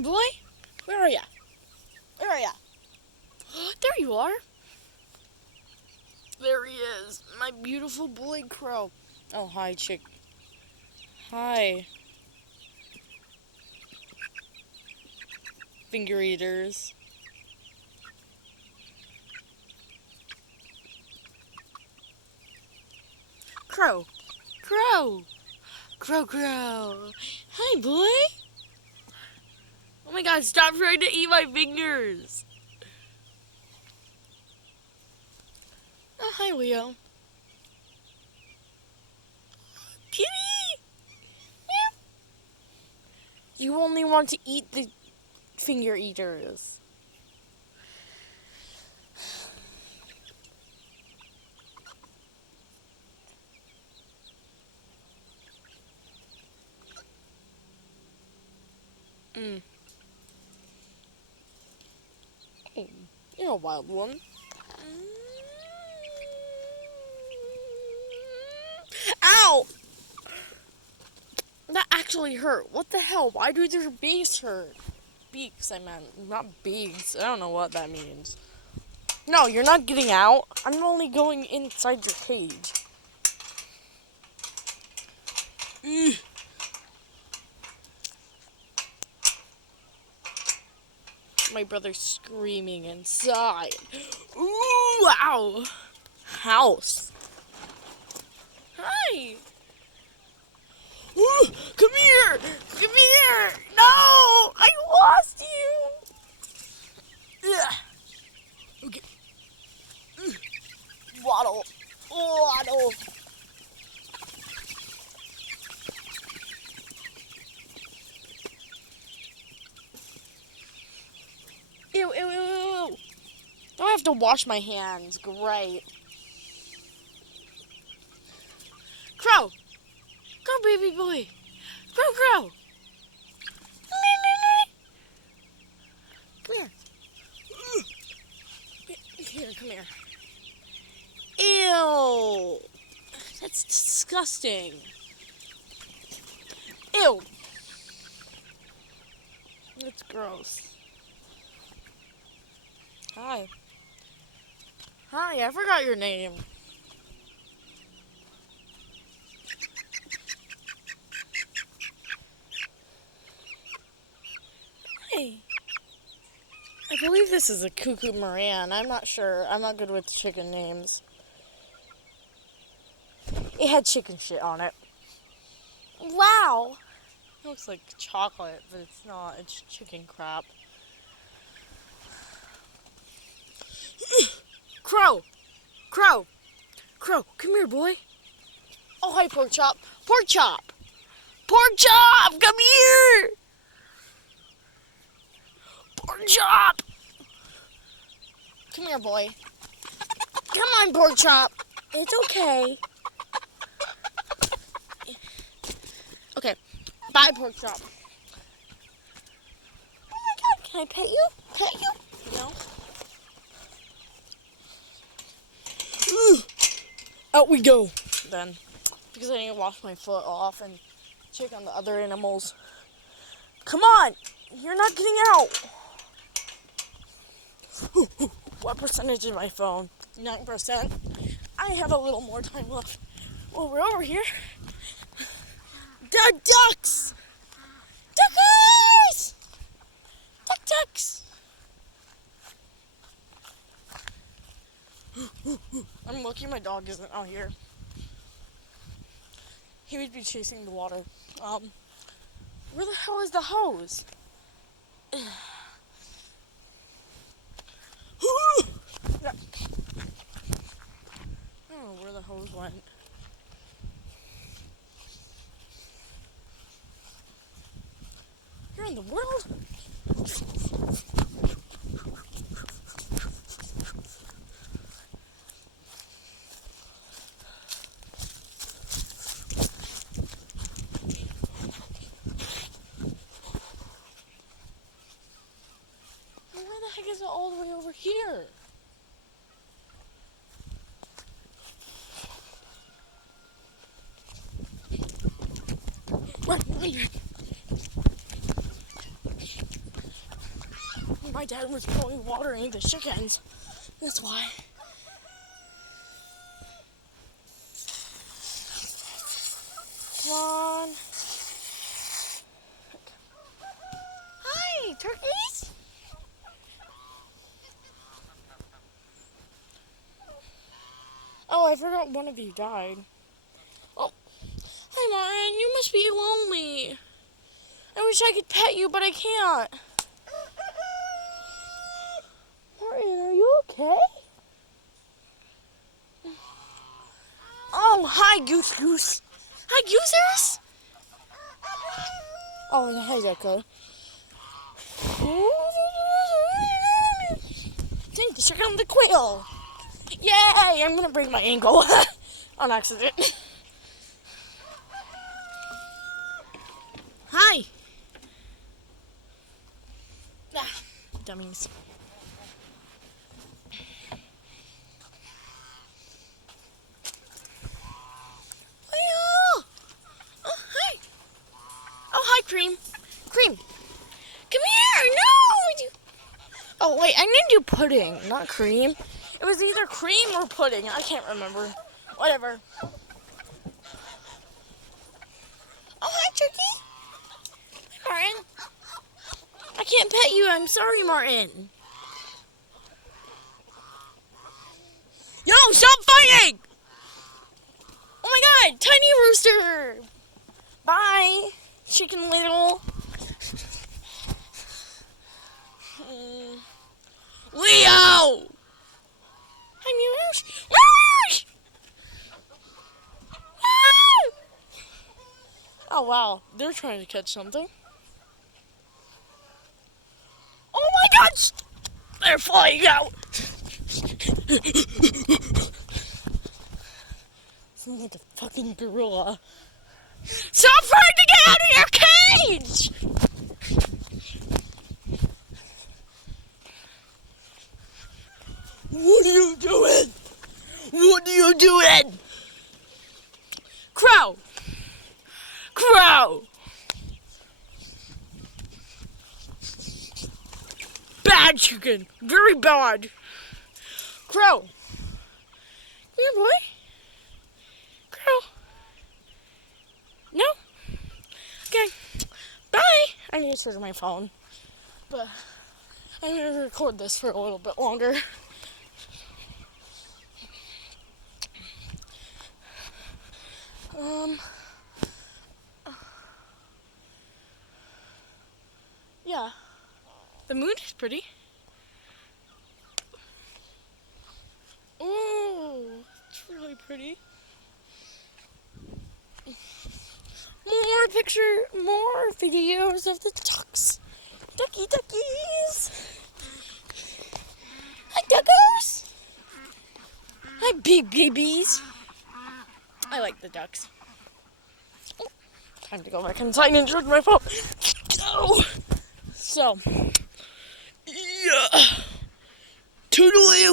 here, boy. Where are ya? Where are ya? There you are. There he is, my beautiful boy crow. Oh, hi, chick. Hi. Finger eaters. Crow. Crow. Crow, crow. Hi, boy. Oh my god, stop trying to eat my fingers. Oh, hi, Leo. Kitty! Meow. You only want to eat the finger eaters. Oh, you're a wild one. Ow! That actually hurt. What the hell? Why do their beaks hurt? Beaks, I meant. Not beaks. I don't know what that means. No, you're not getting out. I'm only going inside your cage. Ugh. My brother's screaming inside. Ooh, ow. House. Hi. Ooh, come here. Come here. No, I lost you. Ugh. Okay. Ugh. Waddle. Waddle. Ew, ew, ew, ew. Now I have to wash my hands. Great. Crow. Crow, baby boy. Crow, crow. Come here. Here, come here. Ew. That's disgusting. Ew. That's gross. Hi. Hi, I forgot your name. Hi. I believe this is a Cuckoo Moran. I'm not sure. I'm not good with chicken names. It had chicken shit on it. Wow. It looks like chocolate, but it's not. It's chicken crap. Crow! Crow! Crow, come here, boy. Oh, hi, Pork Chop. Pork Chop! Pork Chop, come here! Pork Chop! Come here, boy. Come on, Pork Chop. It's okay. Okay, bye, Pork Chop. Oh my god, can I pet you? Pet you? No? Out we go, then. Because I need to wash my foot off and check on the other animals. Come on! You're not getting out! What percentage is my phone? 9%. I have a little more time left. Well, we're over here. The ducks! Duckers! Ducks! I'm lucky my dog isn't out here. He would be chasing the water. Where the hell is the hose? I don't know where the hose went. You're in the world? Where the heck is it all the way over here? Run. my dad was pouring water into the chickens. That's why. Come on. Hi, turkeys. Oh, I forgot one of you died. Oh, hi Martin, you must be lonely. I wish I could pet you, but I can't. Martin, are you okay? Oh, hi Goose. Hi Goosers. Oh, hi Echo. Think the chicken on the quail. Yay! I'm gonna break my ankle on accident. Hi. Ah, dummies. Oh, hi. Oh, hi, Cream. Cream, come here. No. Oh, wait, I need to do pudding, not cream. It was either cream or pudding. I can't remember. Whatever. Oh, hi, Turkey. Hi, Martin. I can't pet you. I'm sorry, Martin. Yo, stop fighting! Oh my god, tiny rooster! Bye, chicken little. Leo! Hi, Meows. Meows! Oh wow, they're trying to catch something. Oh my gosh! They're flying out! Sounds like a fucking gorilla. Stop trying to get out of your cage! What are you doing? What are you doing? Crow! Crow! Bad chicken. Very bad. Crow. Come here, boy. Crow. No? Okay. Bye. I need to charge my phone. But I'm going to record this for a little bit longer. Yeah. The moon is pretty. Oh, it's really pretty. More videos of the ducks. Duckies. Hi, duckers. Hi, big babies. I like the ducks. Oh, time to go back inside and charge my phone. Oh. So, yeah. Toodaloo.